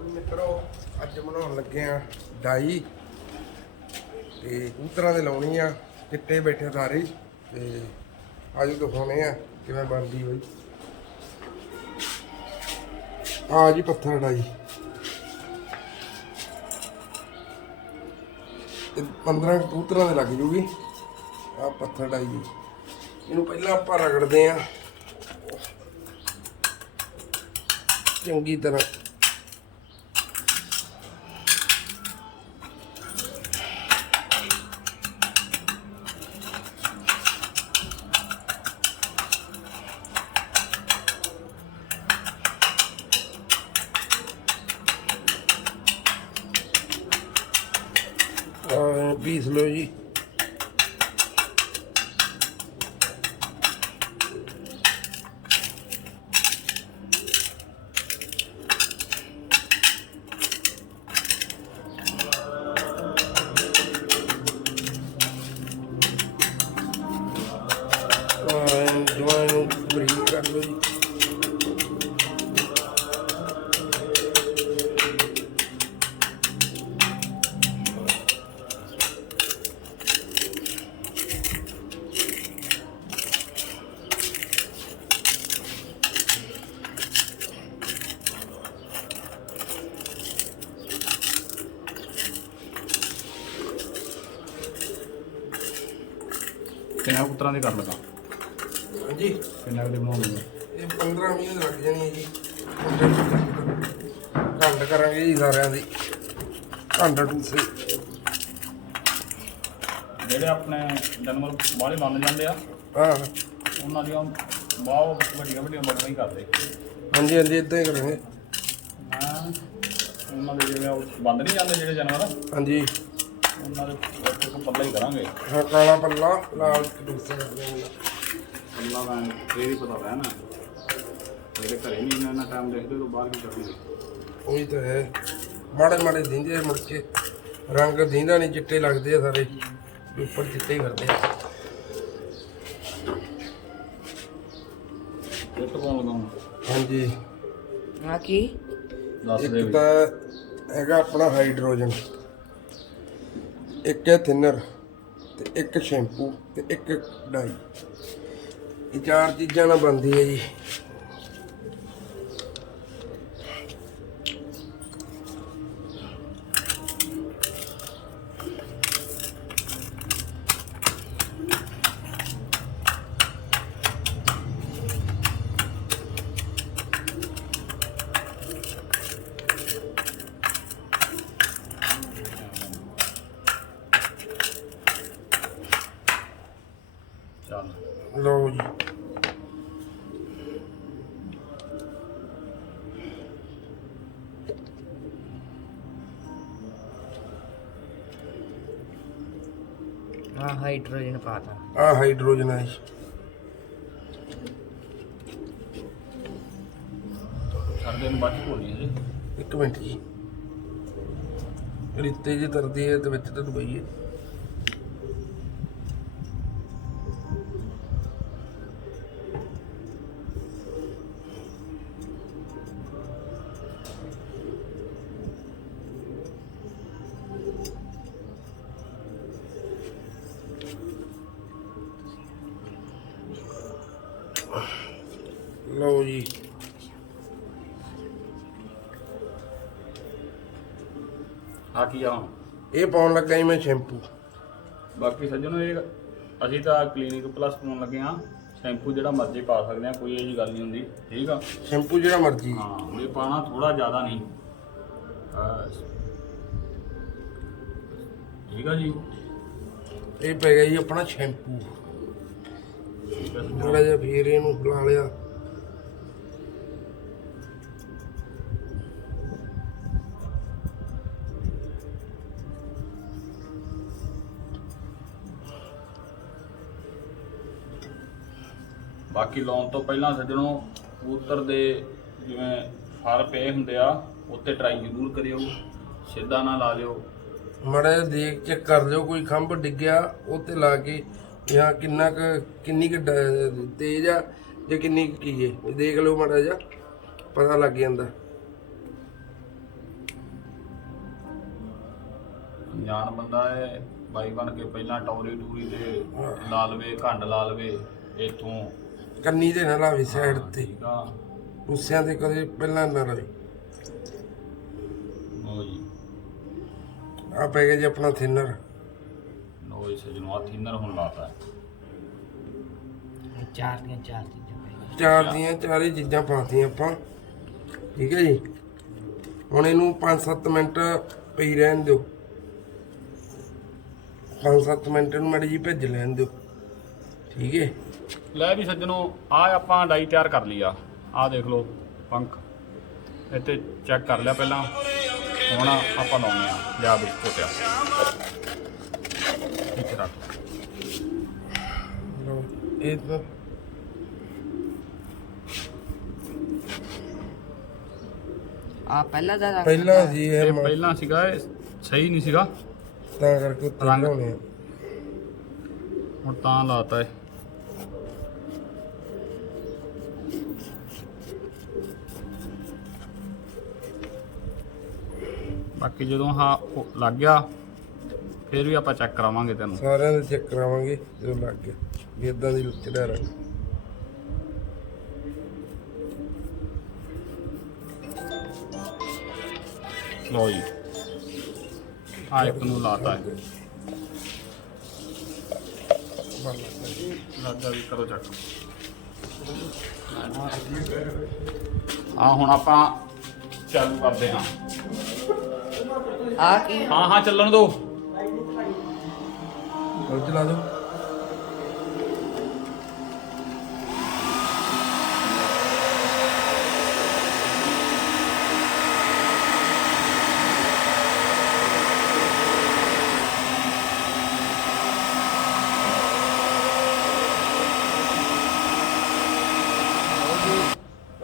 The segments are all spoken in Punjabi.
ਵੀ ਮਿੱਤਰੋ, ਅੱਜ ਬਣਾਉਣ ਲੱਗੇ ਆ ਡਾਈ ਤੇ ਕਬੂਤਰਾਂ ਦੇ ਲਾਉਣੀ ਆ, ਚਿੱਟੇ ਬੈਠੇ ਸਾਰੇ ਤੇ ਅੱਜ ਦਿਖਾਉਣੇ ਆ ਕਿਵੇਂ ਬਣਦੀ ਹੋਈ ਆ ਜੀ ਪੱਥਰ ਡਾਈ। 15 ਕਬੂਤਰਾਂ ਦੇ ਲੱਗ ਜੂਗੀ। ਆ ਪੱਥਰ ਡਾਈ ਜੀ। ਇਹਨੂੰ ਪਹਿਲਾਂ ਆਪਾਂ ਰਗੜਦੇ ਆ। ਚੰਗੀ ਤਰ੍ਹਾਂ ਕਿੰਨਾ ਪੁੱਤਰਾਂ ਦੇ ਕਰ ਲਗਾ? ਹਾਂਜੀ। ਕਿੰਨਾ ਦੇ ਬਣਾਉਣੇ ਇਹ 15 20 ਲੱਗ ਜਾਣੀ ਹੈ ਜੀ। ਘੰਟ ਕਰਾਂਗੇ ਜੀ ਸਾਰਿਆਂ ਦੀ। ਘੰਟ ਟੂਸੇ ਜਿਹੜੇ ਆਪਣੇ ਜਨਮਲ ਬਾਹਲੇ ਮੰਨ ਜਾਂਦੇ ਆ ਹਾਂ। ਉਹਨਾਂ ਦੀਆਂ ਬਹੁਤ ਵੱਡੀਆਂ ਵੱਡੀਆਂ ਬੜੀਆਂ ਹੀ ਕਰਦੇ। ਹਾਂਜੀ ਹਾਂਜੀ ਇਦਾਂ ਹੀ ਕਰਾਂਗੇ। ਹਾਂ? ਉਹਨਾਂ ਦੇ ਉਹ ਬੰਦ ਨਹੀਂ ਜਾਂਦੇ ਜਿਹੜੇ ਜਾਨਵਰ? ਹਾਂਜੀ। ਉਹਨਾਂ ਦੇ ਪੱਲਾ ਹੀ ਕਰਾਂਗੇ। ਹਾਂ ਕਾਲਾ ਪੱਲਾ ਕਰ ਦਿਆਂਗੇ ਅੱਲਾ ਦਾ ਇਹ ਵੀ ਪਤਾ ਹੈ ਨਾ। ਜਿਹੜੇ ਘਰੇ ਨਹੀਂ ਇੰਨਾ ਇੰਨਾ ਟਾਈਮ ਦੇਖਦੇ ਤਾਂ ਬਾਹਰ ਕੀ ਕਰਨਗੇ ਉਹੀ ਤਾਂ ਹੈ। ਮਾੜੇ ਮਾੜੇ ਦਿੰਦੇ ਮੁੜ ਕੇ। ਰੰਗ ਦਿੰਦਾ ਨਹੀਂ ਚਿੱਟੇ ਲੱਗਦੇ ਆ ਸਾਰੇ। ਉੱਪਰ ਚਿੱਟੇ ਹੀ ਆ। ਕਿੱਟ ਲਗਾਉਂ ਹਾਂਜੀ। ਆ ਕੀ? ਦੱਸ ਦੇ ਇੱਕ ਵੀ। ਤਾਂ ਹੈਗਾ ਆਪਣਾ ਹਾਈਡਰੋਜਨ ਇੱਕ ਹੈ ਥਿਨਰ ਤੇ ਇੱਕ ਸ਼ੈਂਪੂ ਤੇ ਇੱਕ ਡਾਈ। ਇਹ ਚਾਰ ਚੀਜ਼ਾਂ ਨਾਲ ਬਣਦੀ ਹੈ ਜੀ। ਹਾਈਡਰੋਜਨ ਪਾਤਾ ਆ ਹਾਈਡਰੋਜਨ ਹੈ ਜੀ। ਕਰਦੇ ਨੂੰ ਬਾਅਦ ਚ ਭੁੱਲਣੀ ਜੀ। ਇੱਕ ਮਿੰਟ ਜੀ। ਰਿੱਤੇ ਜੀ ਤਰਦੀ ਹੈ ਤੇ ਵਿੱਚ ਤਾਂ ਡੁਬਈ ਹੈ ਆ ਕੀ ਆ ਇਹ ਪਾਉਣ ਲੱਗਾ ਜੀ ਮੈਂ ਸ਼ੈਂਪੂ। ਬਾਕੀ ਸੱਜਣੋ ਇਹ ਅਸੀਂ ਤਾਂ ਕਲੀਨਿਕ ਪਲੱਸ ਪਾਉਣ ਲੱਗੇ ਆ ਸ਼ੈਂਪੂ ਜਿਹੜਾ ਮਰਜ਼ੀ ਪਾ ਸਕਦੇ ਆ ਕੋਈ ਇਹ ਜੀ ਗੱਲ ਨਹੀਂ ਹੁੰਦੀ ਠੀਕ ਆ? ਸ਼ੈਂਪੂ ਜਿਹੜਾ ਮਰਜ਼ੀ। ਹਾਂ ਇਹ ਪਾਣਾ ਥੋੜਾ ਜ਼ਿਆਦਾ ਨਹੀਂ। ਠੀਕ ਆ ਜੀ? ਇਹ ਪੈ ਗਿਆ ਜੀ ਆਪਣਾ ਸ਼ੈਂਪੂ। ਥੋੜਾ ਜਿਹਾ ਫੇਰ ਇਹਨੂੰ ਲਾ ਲਿਆ। ਬਾਕੀ ਲਾਉਣ ਤੋਂ ਪਹਿਲਾਂ ਸੱਜਣੋ ਕਬੂਤਰ ਦੇ ਜਿਵੇਂ ਫਰ ਪਏ ਹੁੰਦੇ ਆ ਉੱਤੇ ਟਰਾਈ ਜ਼ਰੂਰ ਕਰਿਓ ਸਿੱਧਾ ਨਾ ਲਾ ਲਿਓ। ਮੜਾ ਦੇਖ ਚੈੱਕ ਕਰ ਲਿਓ ਕੋਈ ਖੰਭ ਡਿੱਗਿਆ ਉਹ ਤੇ ਲਾ ਕੇ ਜਾਂ ਕਿੰਨਾ ਕੁ ਕਿੰਨੀ ਕੁ ਤੇਜ਼ ਆ ਜਾਂ ਕਿੰਨੀ ਕੁ ਕੀ ਹੈ ਦੇਖ ਲਓ ਮੜਾ ਜਿਹਾ ਪਤਾ ਲੱਗ ਜਾਂਦਾ। ਅਣਜਾਣ ਬੰਦਾ ਹੈ ਬਾਈ ਬਣ ਕੇ ਪਹਿਲਾਂ ਟੌਰੀ ਟੂਰੀ ਤੇ ਲਾ ਲਵੇ ਘੰਡ ਲਾ ਲਵੇ ਇਥੋਂ ਕੰਨੀ ਦੇ ਨਾ ਲਾਵੀ ਸਾਈਡ ਤੇ। ਰੁੱਸਿਆਂ ਤੇ ਕਦੇ ਪਹਿਲਾਂ ਨਾ ਲਓ ਜੀ। ਆ ਪੈ ਗਿਆ ਜੀ ਆਪਣਾ ਥਿਨਰ। ਲਓ ਜੀ ਸਜਣੋ ਆ ਥਿਨਰ ਹੁਣ ਲਾਤਾ। ਹੈ ਚਾਰ ਦੀਆਂ ਚਾਰ ਚੀਜ਼ਾਂ ਪੈ ਚਾਰ ਦੀਆਂ ਚਾਰੇ ਚੀਜ਼ਾਂ ਪਾਤੀਆਂ ਆਪਾਂ। ਠੀਕ ਹੈ ਜੀ। ਹੁਣ ਇਹਨੂੰ 5-7 ਮਿੰਟ ਪਈ ਰਹਿਣ ਦਿਓ। 5-7 ਮਿੰਟ ਨੂੰ ਮੜੀ ਜੀ ਭਿੱਜ ਲੈਣ ਦਿਓ। ਠੀਕ ਹੈ। ਲੈ ਵੀ ਸੱਜਣੋ ਆ ਆਪਾਂ ਡਾਈ ਤਿਆਰ ਕਰ ਲਈ ਆ। ਆ ਦੇਖ ਲਓ ਪੰਖ। ਇੱਥੇ ਚੈੱਕ ਕਰ ਲਿਆ ਪਹਿਲਾਂ। ਹੁਣ ਆਪਾਂ ਲਾਉਣੇ ਆ ਲਿਆ ਵਿੱਚ ਕੋਟਿਆ ਇੱਥੇ ਰੱਖ। ਲਓ ਇਹ ਤਾਂ ਆ ਪਹਿਲਾ ਦਾ ਰੱਖ ਪਹਿਲਾਂ ਸੀ ਇਹ ਇਹ ਮ- ਪਹਿਲਾਂ ਸੀਗਾ ਇਹ ਸਹੀ ਨਹੀਂ ਸੀਗਾ। ਤਾਂ ਕਰਕੇ ਉੱਤੇ ਰੰਗ- ਆ। ਹੁਣ ਤਾਂ ਲਾਤਾ ਹੈ ਬਾਕੀ ਜਦੋਂ ਹਾਂ ਉਹ ਲੱਗ ਗਿਆ ਫਿਰ ਵੀ ਆਪਾਂ ਚੈੱਕ ਕਰਾਵਾਂਗੇ ਤੈਨੂੰ। ਸਾਰਿਆਂ ਦੇ ਚੈੱਕ ਕਰਾਵਾਂਗੇ ਜਦੋਂ ਲੱਗ ਗਿਆ। ਵੀ ਇਦਾਂ ਦੀ ਚੜਾ ਰੰਗ ਲਓ ਜੀ। ਆ ਇੱਕ ਨੂੰ ਲਾਤਾ ਹੈ। ਲੱਗਾ ਵੀ ਕਰੋ ਚੱਕ ਆ ਹੁਣ ਆਪਾਂ ਚਾਲੂ ਕਰਦੇ ਹਾਂ। ਆ ਕੀ? ਹਾਂ ਹਾਂ ਚੱਲਣ ਦੋ। ਹੋਰ ਚਲਾ ਦਿਓ।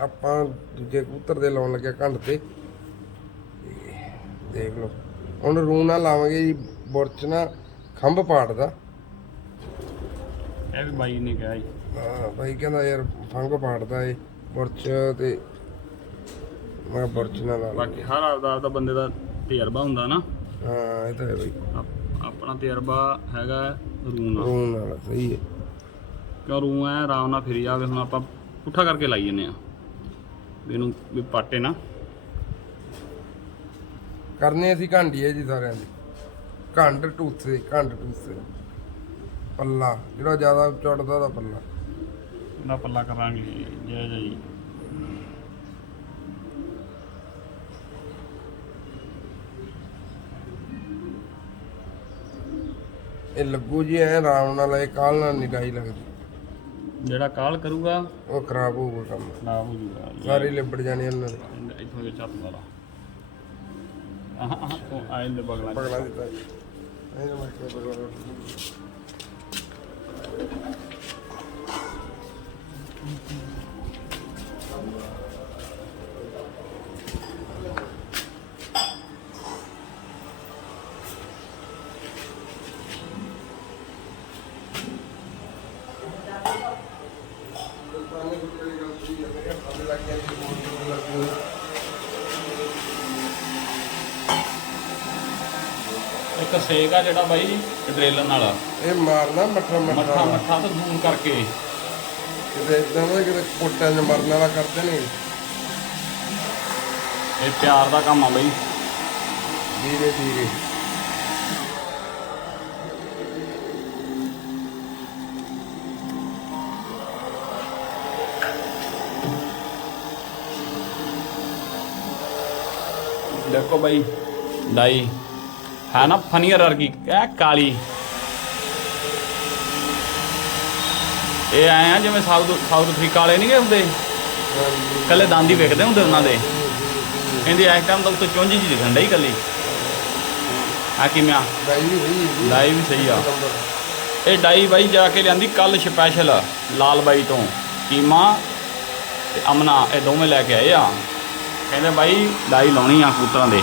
ਆਪਾਂ ਦੂਜੇ ਕਬੂਤਰ ਦੇ ਲਾਉਣ ਲੱਗਿਆ ਘੰਡ ਤੇ। ਦੇਖ ਲਓ। ਹੁਣ ਰੂ ਨਾਲ ਲਾਵਾਂਗੇ ਜੀ ਬੁਰਚ ਨਾ ਖੰਭ ਪਾੜਦਾ। ਇਹ ਵੀ ਬਾਈ ਨੇ ਕਿਹਾ ਜੀ। ਹਾਂ ਭਾਈ ਕਹਿੰਦਾ ਯਾਰ ਫੰਗ ਪਾੜਦਾ ਏ ਬੁਰਚ ਤੇ ਮੈਂ ਬੁਰਚ ਨਾਲ ਲਾ। ਬਾਕੀ ਹਰ ਆਪਦਾ ਆਪਦਾ ਬੰਦੇ ਦਾ ਤਜਰਬਾ ਹੁੰਦਾ ਨਾ। ਹਾਂ ਇਹ ਤਾਂ ਹੈ ਆਪ- ਆਪਣਾ ਤਜਰਬਾ ਹੈਗਾ ਰੂ ਨਾਲ। ਰੂ ਨਾਲ ਸਹੀ ਹੈ। ਕਿਉਂ ਰੂ ਐ ਆਰਾਮ ਨਾਲ ਫਿਰੀ ਜਾਵੇ ਹੁਣ ਆਪਾਂ ਪੁੱਠਾ ਕਰਕੇ ਲਾਈ ਜੰਨੇ ਆ ਵੀ ਇਹਨੂੰ ਵੀ ਪਾਟੇ ਨਾ। ਕਰਨੇ ਅਸੀਂ ਘੰਡੀ ਹੈ ਜੀ ਸਾਰਿਆਂ ਦੀ। ਘੰਡ ਟੂਸੇ ਘੰਡ ਟੂਸੇ। ਪੱਲਾ ਜਿਹੜਾ ਜ਼ਿਆਦਾ ਚੜਦਾ ਉਹਦਾ ਪੱਲਾ। ਇਹਦਾ ਪੱਲਾ ਕਰਾਂਗੇ ਜੈ ਜੈ ਜੀ ਇਹ ਲੱਗੂ ਜੀ ਐ ਆਰਾਮ ਨਾਲ ਇਹ ਕਾਲ ਨਾਲ ਨਿਗਾਹੀ ਲੱਗਦੀ। ਜਿਹੜਾ ਕਾਲ ਕਰੂਗਾ ਉਹ ਖਰਾਬ ਹੋਊਗਾ ਕੰਮ। ਨਾ ਹੋ ਜੂਗਾ ਸਾਰੇ ਲਿਬੜ ਜਾਣੇ ਇਹਨਾਂ ਦੇ। ਇੱਥੋਂ ਦੇ ਚੱਪ ਵਾਲਾ। ਆਹ ਆਹ ਉਹ ਆਇਲ ਦੇ ਬਗਲਾਂ 'ਚ। ਪਗਲਾ ਦਿੱਤਾ ਇਹ ਮੈਂ ਕਿਹਾ ਪਗਲਾ ਇੱਕ ਸੇਕ ਆ ਜਿਹੜਾ ਬਾਈ ਡਰੇਲਨ ਵਾਲਾ ਇਹ ਮਾਰਨਾ ਮੱਠਾ ਮੱਠਾ। ਮੱਠਾ ਮੱਠਾ ਤੋਂ ਦੂਰ ਕਰਕੇ। ਕਿਤੇ ਇਦਾਂ ਦਾ ਕਿਤੇ ਕੋਟਾਂ 'ਚ ਮਰਨ ਵਾਲਾ ਕਰਦੇ ਨੇ। ਇਹ ਪਿਆਰ ਦਾ ਕੰਮ ਆ ਬਾਈ। ਧੀਰੇ ਧੀਰੇ। ਦੇਖੋ ਬਾਈ ਡਾਈ। ਹੈ ਨਾ ਫਨੀਅਰ ਵਰਗੀ ਐ ਕਾਲੀ। ਇਹ ਆਏ ਆ ਜਿਵੇਂ ਸਾਊਥ ਸਾਊਥ ਅਫਰੀਕਾ ਵਾਲੇ ਨਹੀਂ ਗੇ ਹੁੰਦੇ। ਕੱਲੇ ਦੰਦ ਹੀ ਵੇਖਦੇ ਹੁੰਦੇ ਉਹਨਾਂ ਦੇ। ਕਹਿੰਦੇ ਇਸ ਟਾਈਮ ਤਾਂ ਉੱਤੇ ਚੁੰਝ ਜੀ ਦਿਖਣ ਡਈ ਕੱਲੀ ਆ ਕਿਵੇਂ ਆ ਡਾਈ ਵੀ ਸਹੀ ਆ। ਇਹ ਡਾਈ ਬਾਈ ਜਾ ਕੇ ਲਿਆਂਦੀ ਕੱਲ ਸਪੈਸ਼ਲ ਲਾਲ ਬਾਈ ਤੋਂ। ਕੀਮਾ ਤੇ ਅਮਨਾ ਇਹ ਦੋਵੇਂ ਲੈ ਕੇ ਆਏ ਆ। ਕਹਿੰਦੇ ਬਾਈ ਡਾਈ ਲਾਉਣੀ ਆ ਕਬੂਤਰਾਂ ਦੇ।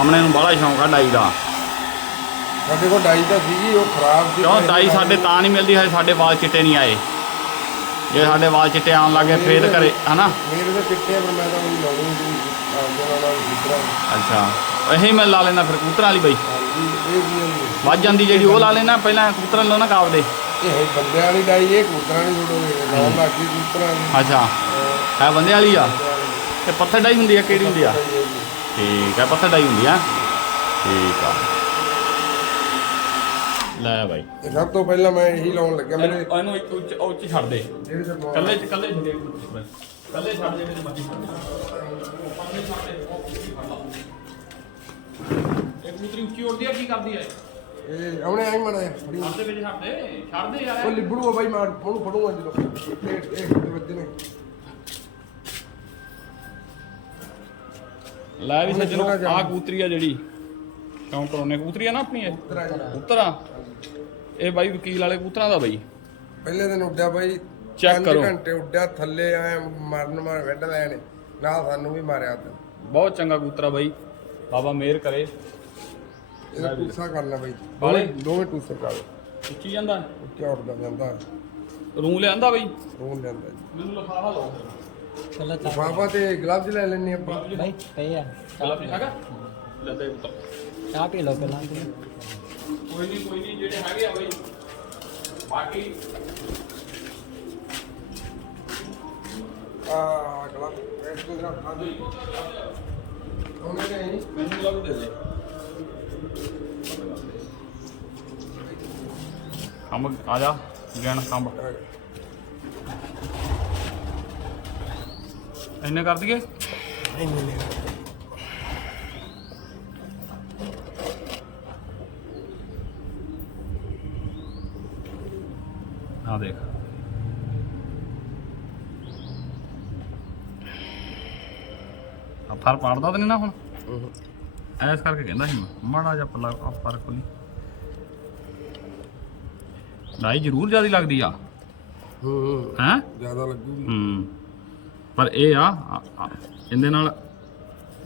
ਅਮਨੇ ਨੂੰ ਬੜਾ ਸ਼ੌਂਕ ਆ ਡਾਈ ਦਾ। ਸਾਡੇ ਕੋਲ ਡਾਈ ਤਾਂ ਸੀਗੀ ਉਹ ਖਰਾਬ ਸੀ। ਕਿਉਂ? ਡਾਈ ਸਾਡੇ ਤਾਂ ਨਹੀਂ ਮਿਲਦੀ ਹਜੇ ਸਾਡੇ ਵਾਲ ਚਿੱਟੇ ਨਹੀਂ ਆਏ। ਜੇ ਸਾਡੇ ਵਾਲ ਚਿੱਟੇ ਆਉਣ ਲੱਗੇ ਫੇਰ ਕਰੇ ਹਨਾ? ਮੇਰੇ ਤਾਂ ਚਿੱਟੇ ਆ, ਪਰ ਮੈਂ ਤਾਂ ਉਹ ਲਾਉਣੀ ਸੀ ਆਪਦੇ ਨਾਲ ਨਾਲ ਵਿਚਰਾ ਅੱਛਾ। ਇਹੀ ਮੈਂ ਲਾ ਲੈਣਾ ਫਿਰ ਕਬੂਤਰਾਂ ਵਾਲੀ ਬਾਈ। ਇਹ ਹੈ। ਵੱਜ ਜਾਂਦੀ ਜਿਹੜੀ ਉਹ ਲਾ ਲੈਣਾ ਪਹਿਲਾਂ ਕਬੂਤਰਾਂ ਲਾਉਣਾ ਕਾਬ ਦੇ। ਇਹ ਹੈ ਬੰਦਿਆਂ ਵਾਲੀ ਡਾਈ ਇਹ ਕਬੂਤਰਾਂ ਦੀ ਛੋੜੋਗੇ ਲਾਉਣ ਲੱਗ ਕਬੂਤਰਾਂ ਅੱਛਾ। ਹੈ। ਬੰਦੇ ਵਾਲੀ ਆ? ਤੇ ਪੱਥਰ ਡਾਈ ਹੁੰਦੀ ਆ ਕਿਹੜੀ ਹੁੰਦੀ ਆ? ਇਹ ਠੀਕ ਆ ਪੱਥਰ ਡਾਈ ਹੁੰਦੀ ਆ। ਠੀਕ ਆ। ਲੈ ਬਾਈ। ਸਭ ਤੋਂ ਪਹਿਲਾਂ ਮੈਂ ਇਹੀ ਲਾਉਣ ਲੱਗਿਆ ਮੇਰੇ ਇਹਨੂੰ ਇੱਕ ਉੱਚ ਉੱਚ ਛੱਡ ਦੇ। ਜਿਹੜੇ ਤੇ ਕੱਲੇ ਚ ਕੱਲੇ ਛੱਡੇ ਕੱਲੇ ਛੱਡ ਦੇ ਵਿੱਚ ਮੱਤੀ ਛੱਡ ਦੇ। ਛੱਡ ਦੇ ਉਹ ਉੱਚੀ ਫੜ ਲਾ। ਇਹ ਕਬੂਤਰੀ ਉੱਚੀ ਉੱਡਦੀ ਆ ਕੀ ਕਰਦੀ ਆ ਇਹ? ਆਉਣੇ ਆਈ ਮੜਾ ਫੜੀ। ਛੱਡ ਦੇ ਵਿੱਚ ਛੱਡ ਦੇ। ਛੱਡ ਦੇ ਉਹ ਯਾਰ ਲਿਬੜੂਗਾ ਬਾਈ ਮਾਰ ਉਹਨੂੰ ਫੜੂਗਾ ਜਦੋਂ। ਇਹ ਇਹ ਇਹ ਵੱਜੇ ਨੇ ਲੈ ਵੀ ਸੱਜਣੋ। ਆ ਕਬੂਤਰੀ ਆ ਜਿਹੜੀ। ਸ਼ੌਂਕ ਕਰਾਉਣੇ ਕਬੂਤਰੀ ਆ ਨਾ ਆਪਣੀ ਇਹ? ਉਤਰਾ ਇਹ ਬਾਈ ਵਕੀਲ ਵਾਲੇ ਕਬੂਤਰਾਂ ਦਾ ਬਾਈ। ਪਹਿਲੇ ਦਿਨ ਉੱਡਿਆ ਬਾਈ। ਪੰਜ ਕਰੋ। ਘੰਟੇ ਉੱਡਿਆ ਥੱਲੇ ਆਏ ਮਰਨ ਮਾਰ ਵੱਢ ਲੈਣੇ। ਨਾ ਸਾਨੂੰ ਵੀ ਮਾਰਿਆ ਤੇ। ਬਹੁਤ ਚੰਗਾ ਕਬੂਤਰ ਆ ਬਾਈ। ਬਾਬਾ ਮਿਹਰ ਕਰੇ। ਇਹਦਾ ਟੂਸਾ ਕਰਨਾ ਬਾਈ। ਵਾਲੇ? ਦੋਵੇਂ ਟੂਸੇ ਕਰ ਉੱਚੀ ਜਾਂਦਾ। ਉੱਚਾ ਉੱਡਦਾ ਜਾਂਦਾ। ਰੂੰ ਲਿਆਂਦਾ ਬਾਈ। ਲੈਂਦਾ ਜੀ। ਮੈਨੂੰ ਲਫਾਫਾ ਲਓ। ਚਲੋ ਤਾਂ ਬਾਬਾ ਤੇ ਗਲਵਜ਼ ਲੈ ਲੈਣੇ ਆਪਾਂ ਭਾਈ ਪਈ ਆ ਚਲਾ ਵੀ ਹੈਗਾ ਲੈ ਦੇ ਪੁੱਤ ਚਾਹ ਪੀ ਲਓ ਪਹਿਲਾਂ ਕੋਈ ਨਹੀਂ ਕੋਈ ਨਹੀਂ ਜਿਹੜੇ ਹੈਗੇ ਆ ਬਾਈ ਬਾਕੀ ਆ ਗਲਵ ਇਸ ਤੋਂ ਜਰਾ ਖਾ ਦੇ ਉਹਨੇ ਨਹੀਂ ਮੈਨੂੰ ਦੇ ਦੇ ਆ ਜਾ ਗਿਣ ਇੰਨੇ ਕਰ ਦਈਏ? ਨਹੀਂ ਨਹੀਂ ਆ ਦੇਖ। ਆ ਫਰ ਪਾੜਦਾ ਤਾਂ ਨਹੀਂ ਨਾ ਹੁਣ? ਐਸ ਕਰਕੇ ਕਹਿੰਦਾ ਸੀ ਮੈਂ ਮਾੜਾ ਜਿਹਾ ਪੱਲਾ ਆ ਪਰ ਕੋਲੀ ਲਾਈ ਜ਼ਰੂਰ ਜਿਆਦੀ ਲੱਗਦੀ ਆ। ਹੂੰ। ਹੈ? ਜ਼ਿਆਦਾ ਲੱਗੂਗੀ। ਹੂੰ। ਪਰ ਇਹ ਆ ਆ- ਆ, ਇਹਦੇ ਨਾਲ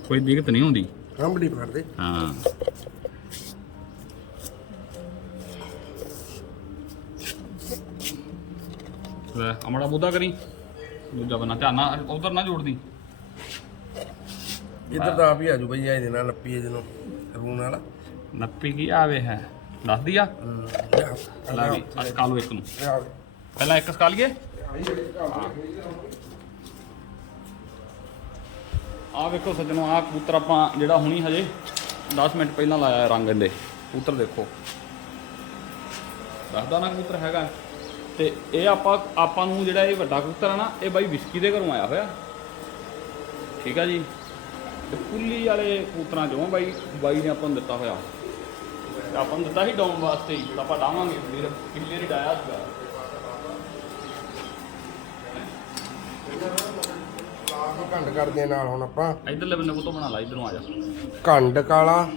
ਕੋਈ ਦਿੱਕਤ ਨਹੀਂ ਹੁੰਦੀ। ਕੰਬੜੀ ਫੜਦੇ ਹਾਂ। ਲੈ ਅਮੜਾ ਬੁੱਧਾ ਕਰੀ। ਦੂਜਾ ਬਣਾ ਧਿਆਨ ਨਾਲ ਉਧਰ ਨਾ ਜੋੜਦੀ। ਇੱਧਰ ਤਾਂ ਆਪ ਹੀ ਆਜੂ ਬਈ ਇਹਦੇ ਨਾਲ ਨੱਪੀਏ ਜਦੋਂ ਰੂਣ ਵਾਲਾ। ਨੱਪੀ ਕੀ ਆਵੇ ਹੈ? ਦੱਸਦੀ ਆ ਹੂੰ ਲੈ ਵੀ ਅੱਜ ਕਾਲੂ ਇੱਕ ਨੂੰ। ਲਿਆ। ਪਹਿਲਾਂ ਇੱਕ ਸਕਾ ਆਹ ਵੇਖੋ ਸੱਜਣੋ, ਆਹ ਕਬੂਤਰ ਆਪਾਂ ਜਿਹੜਾ ਹੁਣੀ ਹਜੇ 10 ਮਿੰਟ ਪਹਿਲਾਂ ਲਾਇਆ ਰੰਗ ਦੇ ਕਬੂਤਰ ਦੇਖੋ। ਦੱਸਦਾ ਨਾ ਕਬੂਤਰ ਹੈਗਾ। ਤੇ ਇਹ ਆਪਾਂ ਆਪਾਂ ਨੂੰ ਜਿਹੜਾ ਇਹ ਵੱਡਾ ਕਬੂਤਰ ਆ ਨਾ, ਇਹ ਬਾਈ ਵਿਸਕੀ ਦੇ ਘਰੋਂ ਆਇਆ ਹੋਇਆ। ਠੀਕ ਆ ਜੀ? ਤੇ ਕੁੱਲੀ ਵਾਲੇ ਕਬੂਤਰਾਂ ਚੋਂ ਬਾਈ ਬਾਈ ਨੇ ਆਪਾਂ ਨੂੰ ਦਿੱਤਾ ਹੋਇਆ। ਤੇ ਆਪਾਂ ਨੂੰ ਦਿੱਤਾ ਸੀ ਡਾਉਣ ਵਾਸਤੇ ਹੀ। ਆਪਾਂ ਡਾਵਾਂਗੇ ਫਿਰ ਪਿਛਲੇ ਰੀ ਡਾਇਆ ਸੀਗਾ? ਘੰਡ ਕਰਦੇ ਨਾਲ ਹੁਣ ਆਪਾਂ। ਇਧਰਲੇ ਬੰਨੇ ਤੋਂ ਬਣਾ ਲਾ ਇਧਰੋਂ ਆ ਜਾ। ਘੰਡ ਕਾਲਾ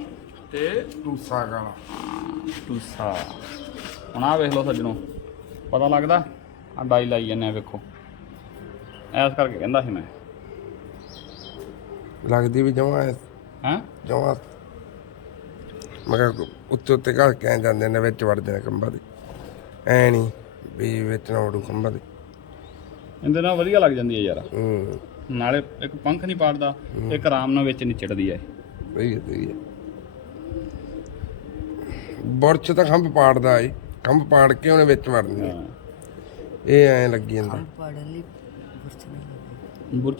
ਤੇ ਟੂਸਾ ਕਾਲਾ। ਟੂਸਾ ਹੁਣ ਆ ਵੇਖ ਲਓ ਸੱਜਣੋ ਪਤਾ ਲੱਗਦਾ? ਆ ਡਾਈ ਲਾਈ ਜਾਂਦੇ ਆ ਵੇਖੋ। ਐਸ ਕਰਕੇ ਕਹਿੰਦਾ ਸੀ ਮੈਂ। ਲੱਗਦੀ ਵੀ ਜਮਾ ਹੈਂ? ਜਮਾ। ਮੈਂ ਕਿਹਾ ਉੱਤੇ ਉੱਤੇ ਘਰ ਕੇ ਐਂ ਜਾਂਦੇ ਨੇ ਵਿੱਚ ਵੜਦੇ ਨੇ ਖੰਭਾਂ ਦੇ। ਐ ਨਹੀਂ ਵੀ ਵਿੱਚ ਨਾ ਵੜੂ ਖੰਭਾਂ ਦੇ। ਇਹਦੇ ਨਾਲ ਵਧੀਆ ਲੱਗ ਜਾਂਦੀ ਹੈ ਯਾਰ। ਹੂੰ। ਨਾਲੇ ਇੱਕ ਪੰਖ ਨਹੀਂ ਪਾੜਦਾ ਇੱਕ ਆਰਾਮ ਨਾਲ ਵਿੱਚ ਨਿਚੜਦੀ ਹੈ ਸਹੀ ਹੈ ਸਹੀ ਹੈ। ਬੁਰਚ ਤਾਂ ਖੰਭ ਪਾੜਦਾ ਏ ਖੰਭ ਪਾੜ ਕੇ ਉਹਨੇ ਵਿੱਚ ਵੜਨੀ ਹਾਂ। ਇਹ ਐਂ ਲੱਗੀ ਜਾਂਦਾ। ਪੜਨ ਲਈ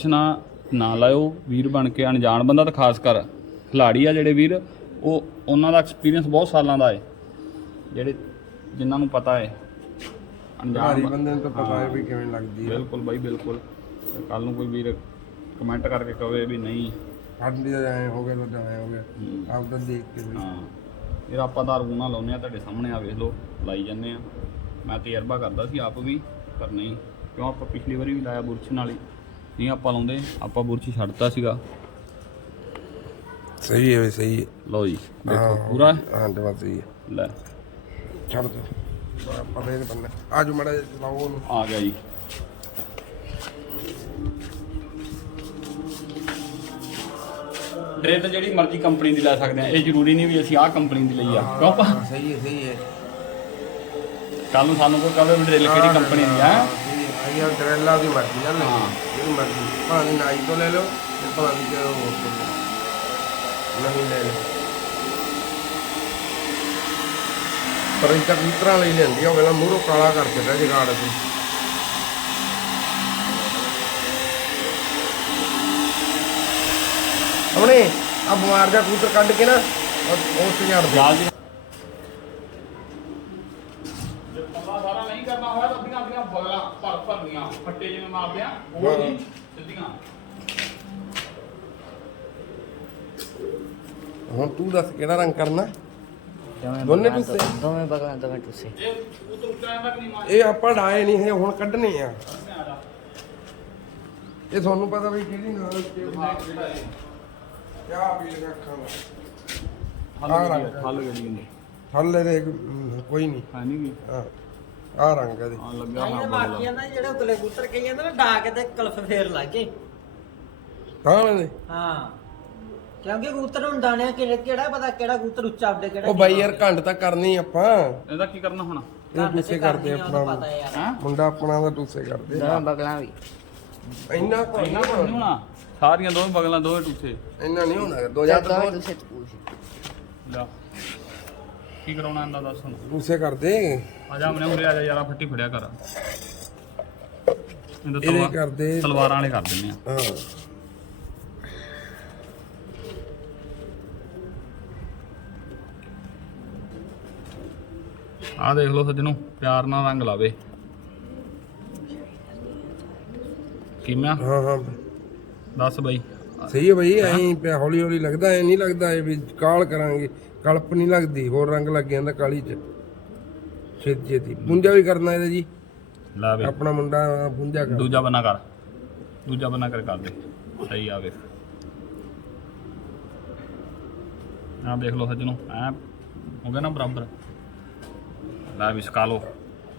ਨਾ ਨਾ ਲਾਇਓ ਵੀਰ ਬਣ ਕੇ ਅਣਜਾਣ ਬੰਦਾ ਤਾਂ ਖਾਸ ਕਰ ਖਿਲਾੜੀ ਆ ਜਿਹੜੇ ਵੀਰ ਉਹ ਉਹਨਾਂ ਦਾ ਐਕਸਪੀਰੀਅੰਸ ਬਹੁਤ ਸਾਲਾਂ ਦਾ ਹੈ ਜਿਹੜੇ ਜਿਨ੍ਹਾਂ ਨੂੰ ਪਤਾ ਹੈ ਅਣਜਾਣ ਬੰਦੇ ਨੂੰ ਤਾਂ ਪਤਾ ਹੈ ਵੀ ਕਿਵੇਂ ਲੱਗਦੀ ਹੈ ਬਿਲਕੁਲ ਬਾਈ ਬਿਲਕੁਲ। ਕੱਲ ਨੂੰ ਕੋਈ ਵੀਰ ਕਮੈਂਟ ਕਰਕੇ ਕਵੇ ਵੀ ਨਹੀਂ। ਸਾਡੀ ਦਾ ਐਂ ਹੋ ਗਿਆ ਤਾਂ ਐਂ ਹੋ ਗਿਆ। ਆਪ ਤਾਂ ਦੇਖ ਕੇ ਵੀ ਹਾਂ। ਇਹ ਆਪਾਂ ਤਾਂ ਰੂਣਾ ਲਾਉਨੇ ਆ ਤੁਹਾਡੇ ਸਾਹਮਣੇ ਆ ਵੇਖ ਲਓ ਲਾਈ ਜੰਨੇ ਆ ਮੈਂ ਤਜਰਬਾ ਕਰਦਾ ਸੀ ਆਪ ਵੀ ਪਰ ਨਹੀਂ। ਕਿਉਂ? ਆਪਾਂ ਪਿਛਲੀ ਵਾਰੀ ਵੀ ਲਾਇਆ ਬੁਰਛ ਨਾਲ ਹੀ। ਨਹੀਂ ਆਪਾਂ ਲਾਉਂਦੇ ਆਪਾਂ ਬੁਰਛ ਛੱਡਤਾ ਸੀਗਾ। ਸਹੀ ਹੈ ਵੀ ਸਹੀ ਹੈ। ਲਓ ਜੀ ਦੇਖੋ। ਪੂਰਾ। ਹਾਂ ਜਮਾ ਸਹੀ ਹੈ। ਲੈ। ਛੱਡ ਦੋ। ਪਤਾ ਹੀ ਨਹੀਂ ਬੰਦਾ ਆਜੋ ਮੜਾ ਚਲਾਓ ਉਹਨੂੰ। ਆ ਗਿਆ ਜੀ। ਤਾਂ ਜਿਹੜੀ ਮਰਜ਼ੀ ਕੰਪਨੀ ਦੀ ਲੈ ਸਕਦੇ ਆ ਇਹ ਜ਼ਰੂਰੀ ਨਹੀਂ ਵੀ ਅਸੀਂ ਆਹ ਕੰਪਨੀ ਦੀ ਲਈ ਆ ਕਿਉਂ ਪਾ ਸਹੀ ਹੈ ਸਹੀ ਹੈ। ਕੱਲ ਨੂੰ ਸਾਨੂੰ ਕੋਈ ਕਹੇ ਵੀ ਡਰਿਲ ਕਿਹੜੀ ਕੰਪਨੀ ਦੀ ਆ ਆਈ ਆ ਡਰੈਲਾ ਦੀ ਮਰਜ਼ੀ ਨਾਲ ਲਈ ਜਿਹੜੀ ਮਰਜ਼ੀ। ਭਾਵੇਂ ਨਾਈ ਤੋਂ ਲੈ ਲਓ ਤੇ ਭਾਵੇਂ ਕਿ ਹੋਰ ਤੋਂ ਲੈ ਲਓ। ਪਰ ਇਹ ਤਾਂ ਲਈ ਲੈਂਦੀ ਆ। ਉਹ ਵੇਲਾ ਮੂਹਰੋਂ ਕਾਲਾ ਕਰ ਦਿੱਤਾ ਜਗਾੜ ਅਸੀਂ। ਆਪਣੇ ਆ ਬਿਮਾਰ ਦਾ ਕਬੂਤਰ ਕੱਢ ਕੇ ਨਾ ਉਹ ਉਹ ਤੇ ਛੱਡ ਦੇ ਜਾਲ ਦੀ ਜੇ। ਪੱਲਾ ਸਾਰਾ ਨਹੀਂ ਕਰਨਾ ਹੋਇਆ ਤਾਂ ਅੱਧੀਆਂ ਅੱਧੀਆਂ ਬਗਲਾਂ ਭਰ ਭਰਨੀਆਂ। ਫੱਟੇ ਜਿਵੇਂ ਮਾਰਦੇ ਆ ਉਹ ਹਾਂ। ਨਹੀਂ ਸਿੱਧੀਆਂ। ਹੁਣ ਤੂੰ ਦੱਸ ਕਿਹੜਾ ਰੰਗ ਕਰਨਾ? ਦੋਨੇ ਟੁੱਸੇ? ਤੋਂ- ਦੋਵੇਂ ਬਗਲਾਂ ਦੋਵੇਂ ਟੁੱਸੇ। ਇਹ ਉਹ ਤੋਂ ਉੱਚਾ ਕਿ ਨਹੀਂ ਮਾਰ ਇਹ ਆਪਾਂ ਡਾਏ ਨਹੀਂ ਹੈ ਹੁਣ ਕੱਢਣੇ ਆ। ਇਹ ਤੁਹਾਨੂੰ ਪਤਾ ਵੀ ਕਿਹੜੀ ਨਾਲ ਕਿਹੜੀ ਹਾਂ ਕਿਆ ਪੀਲ ਰੱਖਾਂ ਦਾ ਹੱਲ ਆਹ ਗੜੀ ਰੰਗ। ਹੱਲ ਗੜੀ ਹੁੰਦੀ ਥੱਲੇ ਦੇ ਅਮ, ਕੋਈ ਨਹੀਂ। ਹੈ ਨਹੀਂ ਗੀ ਆ ਆ ਰੰਗ ਇਹਦੇ ਆ ਲੱਗਿਆ ਆਈ ਹਾਂ ਤਾਂ ਬਗਲਾ ਮਾਰਕੀਆਂ ਦਾ ਜਿਹੜੇ ਉਤਲੇ ਕਬੂਤਰ ਕਹੀ ਜਾਂਦੇ ਨਾ ਡਾਕ ਤੇ ਕਲਫ ਫੇਰ ਲੱਗੇ ਤਾਂ ਦੇ? ਹਾਂ। ਕਿਉਂਕਿ ਕਬੂਤਰ ਨੂੰ ਦਾਣਿਆ ਕਿਹੜਾ ਕਿਹੜਾ ਪਤਾ ਕਿਹੜਾ ਕਬੂਤਰ ਉੱਚਾ ਉੱਡੇ ਕਿਹੜਾ ਉਹ ਬਾਈ ਯਾਰ ਘੰਟ ਤਾਂ ਕਰਨੀ ਆਪਾਂ। ਇਹਦਾ ਕੀ ਕਰਨਾ ਹੁਣ? ਇਹ ਘੰਟ ਤੇ ਟੂਸੇ ਕਰਦੇ ਆਪਣਾ। ਪਤਾ ਯਾਰ। ਹੈ? ਮੁੰਡਾ ਆਪਣਾ ਦਾ ਟੂਸੇ ਕਰਦੇ ਦੋਵੇਂ ਬਗਲਾਂ ਵੀ। ਇੰਨਾ ਕੁ ਇੰਨਾ ਕੁਝ ਨਹੀਂ ਹੋਣਾ। ਸਾਰੀਆਂ ਦੋਵੇਂ ਬਗਲਾਂ ਦੋਵੇਂ ਟੂਸੇ ਇੰਨਾ ਨਹੀਂ ਹੋਣਾ ਦੋ ਜਾਂ ਦੋਵੇਂ ਤਾਂ ਟੁੱਸੇ ਚ ਲੈ। ਕੀ ਕਰਾਉਣਾ ਇਹਦਾ ਦੱਸ ਹੁਣ? ਟੂਸੇ ਕਰਦੇ। ਆ ਜਾ ਮਨੇ ਉਰੇ ਆ ਜਾ ਯਾਰਾ ਫੱਟੀ ਫੜਿਆ ਕਰ। ਇਹਦਾ ਇਹਦੇ ਤਲਵਾਰ ਕਰਦੇ। ਤਲਵਾਰਾਂ ਵਾਲੇ ਕਰ ਦਿੰਨੇ ਆ। ਹਾਂ। ਆਹ ਦੇਖ ਲਓ ਸੱਜਣੋ ਪਿਆਰ ਨਾਲ ਰੰਗ ਲਾਵੇ। ਕਿਵੇਂ ਆ? ਹਾਂ ਹਾਂ। ਦੱਸ ਬਾਈ। ਸਹੀ ਹੈ ਬਈ ਐਂ ਹੌਲੀ ਹੌਲੀ ਲੱਗਦਾ ਐ ਨਹੀਂ ਲੱਗਦਾ ਇਹ ਵੀ ਕਾਲ ਕਰਾਂਗੇ। ਕਲਪ ਨਹੀਂ ਲੱਗਦੀ ਹੋਰ ਰੰਗ ਲੱਗ ਜਾਂਦਾ ਕਾਲੀ ਚ। ਛੇਤੀ ਛੇਤੀ। ਪੁੰਜਾ ਵੀ ਕਰਨਾ ਇਹਦਾ ਜੀ। ਲਾ ਵੇ ਆਪਣਾ ਮੁੰਡਾ ਪੁੰਜਾ ਕਰ। ਦੂਜਾ ਬੰਨਾ ਕਰ। ਦੂਜਾ ਬੰਨਾ ਕਰ ਕਰ ਦੇ। ਸਹੀ ਆ ਵੇਖ। ਆ ਦੇਖ ਲਓ ਸੱਜਣੋ ਐ ਹੋ ਗਿਆ ਨਾ ਬਰਾਬਰ। ਲਾ ਵੀ ਸਕਾ ਲਓ।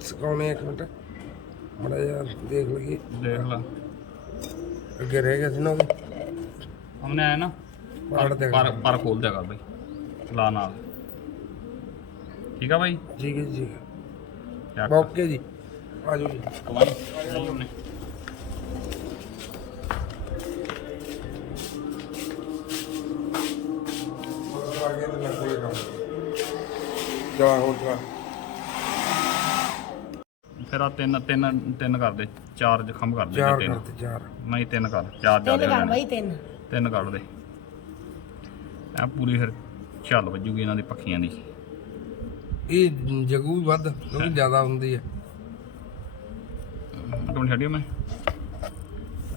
ਸਕਾਉਣੇ ਇੱਕ ਮਿੰਟ। ਮੜਾ ਯਾਰ ਦੇਖ ਲਈਏ। ਦੇਖ ਲਾ। ਅੱਗੇ ਰਹਿ ਗਿਆ ਸੀ ਨਾ ਉਹਦੇ ਹਮਨੇ ਆਇਆ ਨਾ। ਪਰ ਪਰ ਖੋਲ ਦਿਆ ਕਰ ਬਈ। ਲਾ ਨਾਲ। ਠੀਕ ਆ ਬਾਈ? ਠੀਕ ਹੈ ਜੀ ਓਕੇ ਜੀ। ਆਜੋ ਜੀ। ਕਮਾਈ। ਉਹਨੇ ਜਾ ਹੁਣ ਚਲਾ ਫਿਰ ਆ ਤਿੰਨ ਤਿੰਨ ਤਿੰਨ ਕਰ ਦੇ ਚਾਰ ਜ਼ਖਮ ਕਰ ਦੇ ਚਾਰ ਤਿੰਨ ਕਰਤੇ ਚਾਰ। ਨਹੀਂ ਤਿੰਨ ਕਰ ਚਾਰ ਤਿੰਨ ਜ਼ਿਆਦਾ ਕਰ ਹੋ ਬਾਈ ਜਾਣੇ ਤਿੰਨ। ਤਿੰਨ ਕੱਢ ਦੇ। ਆ ਪੂਰੀ ਫਿਰ ਚੱਲ ਵੱਜੂਗੀ ਇਹਨਾਂ ਦੀ ਪੱਖੀਆਂ ਦੀ। ਇਹ ਜਗੂ ਵੀ ਵੱਧ ਕਿਉਂਕਿ ਜ਼ਿਆਦਾ ਹੁੰਦੀ ਹੈ ਟੋਨ ਛੱਡਿਓ ਮੈਂ।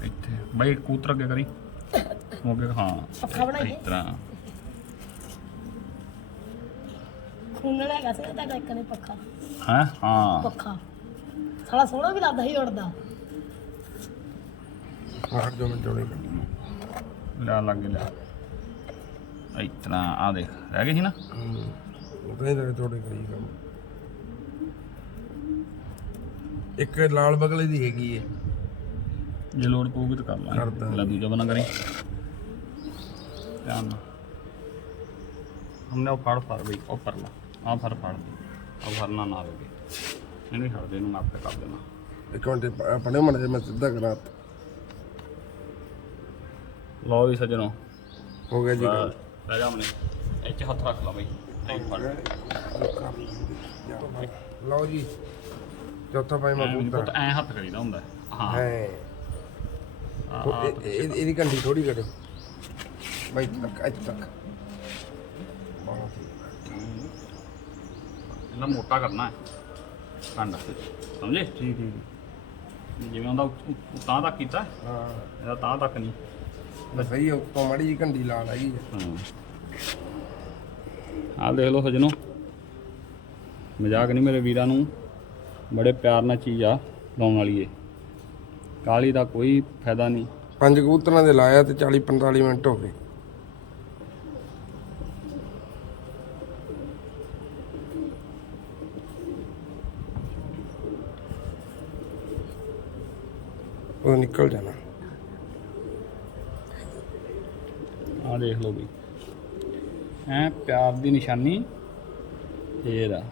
ਇੱਥੇ ਬਾਈ ਕੂਤਰ ਅੱਗੇ ਕਰੀ। ਹੋ ਗਿਆ ਹਾਂ ਪੱਖਾ ਬਣਾਈਏ ਇਸ ਤਰ੍ਹਾਂ। ਖੂਨਣਾ ਹੈਗਾ ਸੀ ਤੁਹਾਡਾ ਇੱਕ ਨੇ ਪੱਖਾ। ਹੈ? ਹਾਂ। ਪੱਖਾ। ਸਾਲਾ ਸੋਹਣਾ ਵੀ ਲੱਗਦਾ ਸੀ ਉੜਦਾ। ਆਹ ਜੋ ਮੈਂ ਜੋੜੇ। ਲੈ ਲੱਗ ਲਿਆ ਇਸ ਤਰ੍ਹਾਂ ਆ ਦੇਖ ਰਹਿ ਗਈ ਸੀ ਨਾ? ਉਹ ਤਾਂ ਹੀ ਥੋੜੇ ਕਰੀ ਕੰਮ ਇੱਕ ਲਾਲ ਬਗਲੇ ਦੀ ਹੈਗੀ ਹੈ ਜੇ ਲੋੜ ਪਊਗੀ ਤਾਂ ਕਰ ਕਰ ਲਾਂਗੇ। ਲੈ ਦੂਜਾ ਬਣਾ ਕਰੀ। ਧਿਆਨ ਨਾਲ। ਹਮਨੇ ਉਹ ਫੜ ਫੜ ਬਈ ਉਹ ਫੜ ਲਾ। ਆ ਫੜ ਫੜ। ਉਹ ਫੜਨਾ ਨਾ ਹੋਵੇ ਇਹਨੂੰ ਛੱਡ ਦੇ ਇਹਨੂੰ ਮੈਂ ਆਪੇ ਕਰ ਦੇਣਾ। ਇੱਕ ਮਿੰਟ ਆਪਣੇ ਮਨ ਜੇ ਮੈਂ ਸਿੱਧਾ ਕਰਾਂ। ਲਓ ਵੀ ਸੱਜਣੋ। ਹੋ ਗਿਆ ਜੀ ਕੰਮ। ਲੈ ਜਾ ਹਮਨੇ ਇਹ ਚ ਹੱਥ ਰੱਖ ਲਾ ਬਈ। ਐਂ ਫੜ ਲਓ ਜੀ। ਚੌਥਾ ਭਾਈ ਪੁੱਤ ਐ ਹੱਥ ਕਰੀਦਾ ਹੁੰਦਾ। ਹੈ। ਹਾਂ। ਹੈ ਆਹ, ਉਹ ਆਹ ਇਹ- ਇਹ- ਇਹਦੀ ਘੰਟੀ ਥੋੜੀ ਕਰੋ ਬਾਈ ਤੱਕ ਅੱਜ ਤੱਕ। ਬਹੁਤ ਹੀ। ਇਹਨਾਂ ਮੋਟਾ ਕਰਨਾ ਹੈ। ਕੰਡ ਸਮਝੇ? ਠੀਕ ਠੀਕ ਜਿਵੇਂ ਉਹਦਾ ਤਾਂ ਤੱਕ ਕੀਤਾ? ਹਾਂ। ਇਹਦਾ ਤਾਂ ਤੱਕ ਨਹੀਂ। ਬਸ ਸਹੀ ਹੈ ਉੱਤੋਂ ਮਾੜੀ ਜੀ ਘੰਟੀ ਲਾ ਲਾਈ ਹਾਂ। ਆਹ ਦੇਖ ਲਓ ਸਜਣੋ। ਮਜ਼ਾਕ ਨਹੀਂ ਮੇਰੇ ਵੀਰਾਂ ਨੂੰ। ਬੜੇ ਪਿਆਰ ਨਾਲ ਚੀਜ਼ ਆ ਲਾਉਣ ਵਾਲੀ ਏ ਕਾਲੀ ਦਾ ਕੋਈ ਫਾਇਦਾ ਨਹੀਂ। ਪੰਜ ਕਬੂਤਰਾਂ ਦੇ ਲਾਇਆ ਤੇ 40 45 ਮਿੰਟ ਹੋ ਗਏ। ਉਹ ਨਿਕਲ ਜਾਣਾ। ਆਹ ਦੇਖ ਲਓ ਵੀ। ਐ ਪਿਆਰ ਦੀ ਨਿਸ਼ਾਨੀ ਇਹ ਦਾ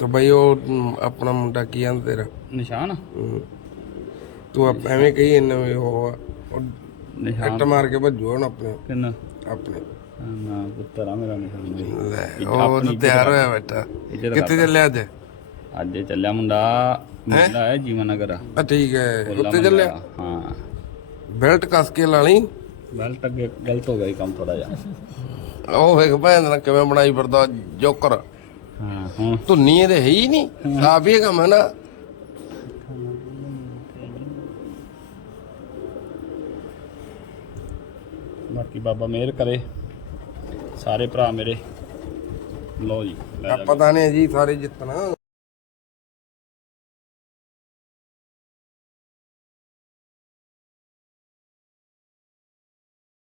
ਤੇ ਬਈ ਉਹ ਆਪਣਾ ਮੁੰਡਾ ਕੀ ਆਂਦਾ ਤੇਰਾ? ਨਿਸ਼ਾਨ? ਹਮ। ਤੂੰ ਆਪ ਐਵੇਂ ਕਹੀ ਵੀ ਉਹ ਆ। ਉਹ ਨਿਸ਼ਾਨ। ਇੱਟ ਮਾਰ ਕੇ ਭੱਜੋ ਹੁਣ ਆਪਣੇ। ਕਿੰਨਾ? ਆਪਣੇ। ਨਾ ਪੁੱਤਰ ਆ ਮੇਰਾ ਨਿਸ਼ਾਨ। ਲੈ ਉਹ ਆਪਣੀ ਤਾਂ ਤਿਆਰ। ਹੋਇਆ ਬੈਠਾ। ਇੱਜ਼ਤ ਕਿੱਥੇ। ਚੱਲਿਆ ਅੱਜ? ਅੱਜ ਚੱਲਿਆ ਮੁੰਡਾ ਮੁੰਡਾ ਹੈ ਜੀਵਨ ਨਗਰ ਆ ਠੀਕ ਹੈ ਮੁੰਡਾ ਚੱਲਿਆ? ਹਾਂ। ਬੈਲਟ ਕੱਸ ਕੇ ਲਾ ਲਈ? ਬੈਲਟ ਅੱਗੇ ਗਲਤ ਹੋ ਗਿਆ ਕੰਮ ਥੋੜਾ ਜਿਹਾ। ਉਹ ਵੇਖ ਭੈਣ ਨਾਲ ਕਿਵੇਂ ਬਣਾਈ ਫਿਰਦਾ ਜੋਕਰ। ਹਾਂ ਹੁਣ? ਧੁੰਨੀ ਇਹਦੇ ਹੈ ਹੀ ਨਹੀਂ ਸਾਫ਼ ਹੀ ਕੰਮ ਹੈ ਨਾ। ਬਾਕੀ ਬਾਬਾ ਮਿਹਰ ਕਰੇ ਸਾਰੇ ਭਰਾ ਮੇਰੇ। ਲੈ ਜਾ। ਆਪਾਂ ਤਾਂ ਨੇ ਜੀ ਸਾਰੇ ਜਿੱਤਣਾ।